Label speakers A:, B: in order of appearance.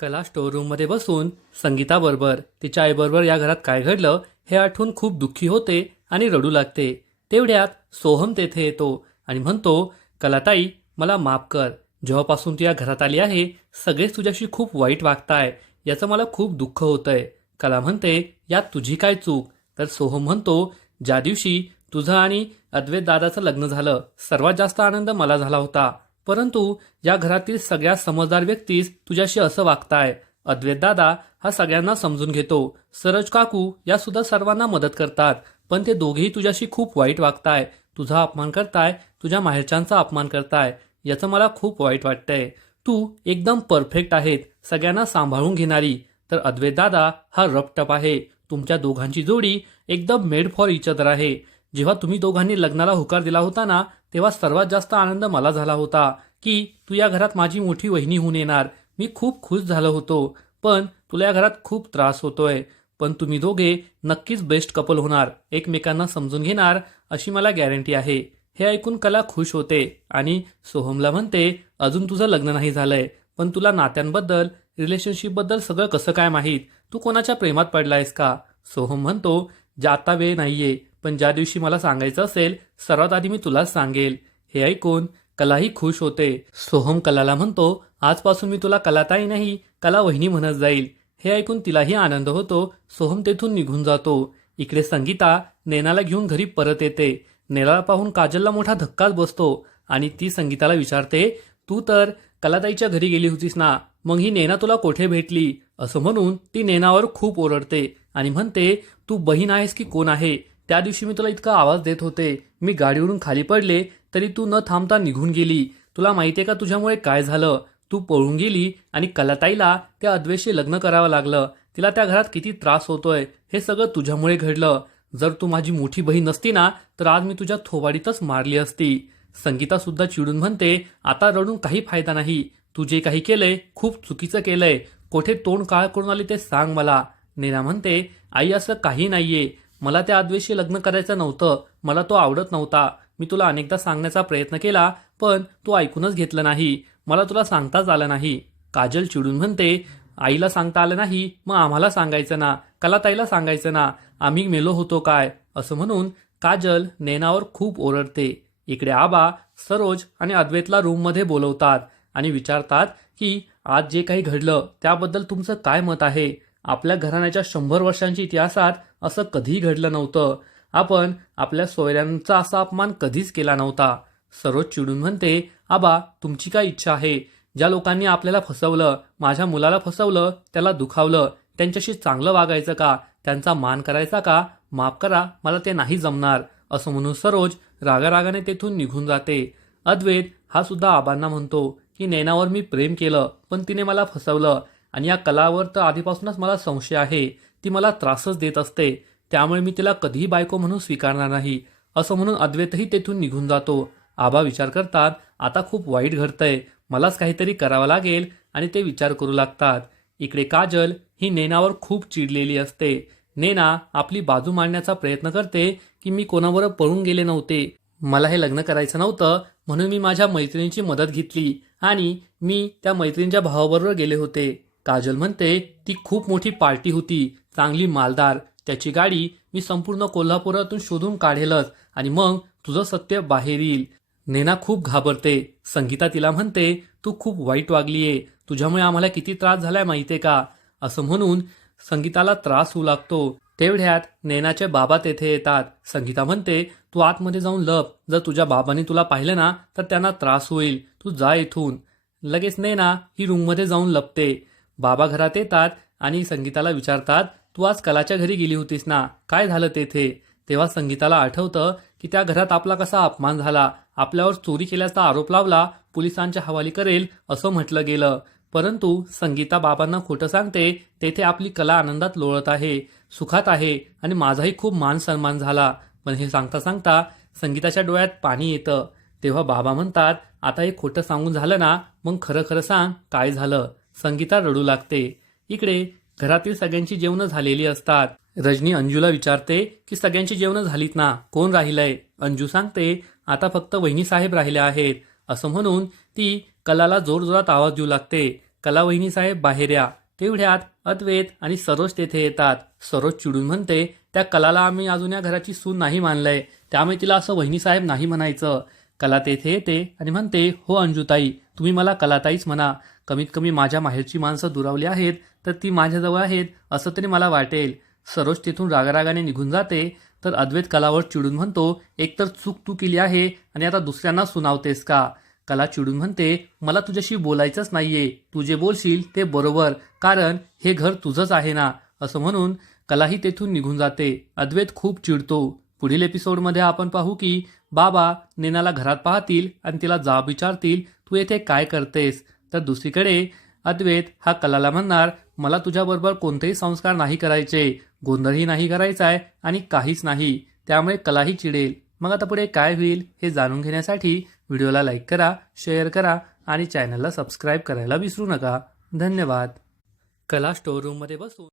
A: कला स्टोअररूममध्ये बसून संगीताबरोबर तिच्या आईबरोबर या घरात काय घडलं हे आठवून खूप दुःखी होते आणि रडू लागते. तेवढ्यात सोहम तेथे येतो आणि म्हणतो कलाताई मला माफ कर. जेव्हापासून तू या घरात आली आहे सगळेच तुझ्याशी खूप वाईट वागताय. याचं मला खूप दुःख होतंय. कला म्हणते यात तुझी काय चूक? तर सोहम म्हणतो ज्या दिवशी तुझं आणि अद्वैत दादाचं लग्न झालं सर्वात जास्त आनंद मला झाला होता. परंतु या घरातील सगळ्या समजदार व्यक्तीस तुझ्याशी असं वागताय. अद्वैत दादा हा सगळ्यांना समजून घेतो. सरज काकू या सुद्धा सर्वांना मदत करतात पण ते दोघेही तुझ्याशी खूप वाईट वागताय. तुझा अपमान करताय तुझ्या माहेरच्यांचा अपमान करताय. याचं मला खूप वाईट वाटतंय. तू एकदम परफेक्ट आहेत सगळ्यांना सांभाळून घेणारी. तर अद्वैत दादा हा रपटप आहे. तुमच्या दोघांची जोडी एकदम मेड फॉर इच अदर आहे. जेव्हा तुम्ही दोघांनी लग्नाला होकार दिला होता ना तेव्हा सर्वात जास्त आनंद मला झाला होता. की तू या घरात माझी मोठी वहिनी होऊन येणार. मी खूप खुश झालो होतो पण तुला या घरात खूप त्रास होतोय. पण तुम्ही दोघे नक्कीच बेस्ट कपल होणार एकमेकांना समजून घेणार अशी मला गॅरंटी आहे. हे ऐकून कला खुश होते आणि सोहमला म्हणते अजून तुझं लग्न नाही झालंय पण तुला नात्यांबद्दल रिलेशनशिपबद्दल सगळं कसं काय माहीत? तू कोणाच्या प्रेमात पडलायस का? सोहम म्हणतो जाता वेळ नाहीये पण ज्या दिवशी मला सांगायचं असेल सर्वात आधी मी तुलाच सांगेल. हे ऐकून कलाही खुश होते. सोहम कलाला म्हणतो आजपासून मी तुला कलाताई नाही कला वहिनी म्हणत जाईल. हे ऐकून तिलाही आनंद होतो. सोहम तेथून निघून जातो. इकडे संगीता नेनाला घेऊन घरी परत येते. नेनाला पाहून काजलला मोठा धक्काच बसतो आणि ती संगीताला विचारते तू तर कलाताईच्या घरी गेली होतीस ना? मग ही नेना तुला कोठे भेटली? असं म्हणून ती नेनावर खूप ओरडते आणि म्हणते तू बहीण आहेस की कोण आहे? त्या दिवशी मी तुला इतका आवाज देत होते. मी गाडीवरून खाली पडले तरी तू न थांबता निघून गेली. तुला माहितीये का तुझ्यामुळे काय झालं? तू पळून गेली आणि कलाताईला त्या अद्वेशी लग्न करावं लागलं. तिला त्या घरात किती त्रास होतोय. हे सगळं तुझ्यामुळे घडलं. जर तू माझी मोठी बहीण नसती ना तर आज मी तुझ्या थोबाडीतच मारली असती. संगीता सुद्धा चिडून म्हणते आता रडून काही फायदा नाही. तू जे काही केलंय खूप चुकीचं केलंय. कोठे तोंड काळ करून आली ते सांग मला. नीना म्हणते आई असं काही नाहीये. मला त्या आद्वेशी लग्न करायचं नव्हतं. मला तो आवडत नव्हता. मी तुला अनेकदा सांगण्याचा प्रयत्न केला पण तू ऐकूनच घेतलं नाही. मला तुला सांगताच आलं नाही. काजल चिडून म्हणते आईला सांगता आलं नाही मग आम्हाला सांगायचं ना. कलाताईला सांगायचं ना. आम्ही मेलो होतो काय? असं म्हणून काजल नेनावर खूप ओरडते. इकडे आबा सरोज आणि अद्वैतला रूममध्ये बोलवतात आणि विचारतात की आज जे काही घडलं त्याबद्दल तुमचं काय मत आहे? आपल्या घराण्याच्या शंभर वर्षांच्या इतिहासात असं कधीही घडलं नव्हतं. आपण आपल्या सोयऱ्यांचा असा अपमान कधीच केला नव्हता. सरोज चिडून म्हणते आबा तुमची काय इच्छा आहे? ज्या लोकांनी आपल्याला फसवलं माझ्या मुलाला फसवलं त्याला दुखावलं त्यांच्याशी चांगलं वागायचं का? त्यांचा मान करायचा का? माफ करा मला ते नाही जमणार. असं म्हणून सरोज रागारागाने तेथून निघून जाते. अद्वैत हा सुद्धा आबांना म्हणतो की नैनावर मी प्रेम केलं पण तिने मला फसवलं आणि या कलावर तर आधीपासूनच मला संशय आहे. ती मला त्रासच देत असते. त्यामुळे मी तिला कधीही बायको म्हणून स्वीकारणार नाही. असं म्हणून अद्वैतही तेथून निघून जातो. आबा विचार करतात आता खूप वाईट घडतंय. मलाच काहीतरी करावं लागेल आणि ते विचार करू लागतात. इकडे काजल ही नेनावर खूप चिडलेली असते. नेना आपली बाजू मांडण्याचा प्रयत्न करते की मी कोणाबरोबर पळून गेले नव्हते. मला हे लग्न करायचं नव्हतं म्हणून मी माझ्या मैत्रिणीची मदत घेतली आणि मी त्या मैत्रिणीच्या भावाबरोबर गेले होते. काजल म्हणते ती खूप मोठी पार्टी होती चांगली मालदार. त्याची गाडी मी संपूर्ण कोल्हापुरातून शोधून काढेलच आणि मग तुझं सत्य बाहेर येईल. नेना खूप घाबरते. संगीता तिला म्हणते तू खूप वाईट वागलीये. तुझ्यामुळे आम्हाला किती त्रास झालाय माहितीये का? असं म्हणून संगीताला त्रास होऊ लागतो. तेवढ्यात नेनाचे बाबा तेथे येतात. संगीता म्हणते तू आतमध्ये जाऊन लप. जर तुझ्या बाबांनी तुला पाहिलं ना तर त्यांना त्रास होईल. तू जा इथून. लगेच नेना ही रूममध्ये जाऊन लपते. बाबा घरात येतात आणि संगीताला विचारतात तू आज कलाच्या घरी गेली होतीस ना? काय झालं तेथे? तेव्हा संगीताला आठवतं की त्या घरात आपला कसा अपमान झाला. आपल्यावर चोरी केल्याचा आरोप लावला पोलिसांच्या हवाली करेल असं म्हटलं गेलं. परंतु संगीता बाबांना खोटं सांगते तेथे आपली कला आनंदात लोळत आहे सुखात आहे आणि माझाही खूप मान सन्मान झाला. पण हे सांगता सांगता संगीताच्या डोळ्यात पाणी येतं. तेव्हा बाबा म्हणतात आता हे खोटं सांगून झालं ना मग खरं खरं सांग काय झालं? संगीता रडू लागते. इकडे घरातील सगळ्यांची जेवणं झालेली असतात. रजनी अंजूला विचारते की सगळ्यांची जेवणं झालीत ना? कोण राहिलंय? अंजू सांगते आता फक्त वहिनी साहेब राहिले आहेत. असं म्हणून ती कलाला जोरजोरात आवाज देऊ लागते. कला वहिनीसाहेब बाहेर या. तेवढ्यात अद्वैत आणि सरोज तेथे येतात. सरोज चिडून म्हणते त्या कलाला आम्ही अजून या घराची सून नाही मानलंय. त्यामुळे तिला असं वहिनीसाहेब नाही म्हणायचं. कला तेथे येते आणि म्हणते हो अंजुताई तुम्ही मला कलाताईच म्हणा. कमीत कमी माझ्या माहेरची माणसं दुरावली आहेत तर ती माझ्याजवळ आहेत असं तरी मला वाटेल. सरोज तिथून रागारागाने निघून जाते तर अद्वैत कलावर चिडून म्हणतो एकतर चूक तू केली आहे आणि आता दुसऱ्यांना सुनावतेस का? कला चिडून म्हणते मला तुझ्याशी बोलायचंच नाहीये. तू जे बोलशील ते बरोबर कारण हे घर तुझंच आहे ना? असं म्हणून कलाही तेथून निघून जाते. अद्वैत खूप चिडतो. पुढील एपिसोडमध्ये आपण पाहू की बाबा नेनाला घरात पाहतील आणि तिला जाब विचारतील तू येथे काय करतेस? तर दुसरीकडे अद्वैत हा कलाला म्हणणार मला तुझ्याबरोबर कोणतेही संस्कार नाही करायचे. गोंधळही नाही करायचा आहे आणि काहीच नाही. त्यामुळे कलाही चिडेल. मग आता पुढे काय होईल हे जाणून घेण्यासाठी व्हिडिओला लाईक करा शेअर करा आणि चॅनलला सबस्क्राईब करायला विसरू नका. धन्यवाद. कला स्टोर रूममध्ये बसून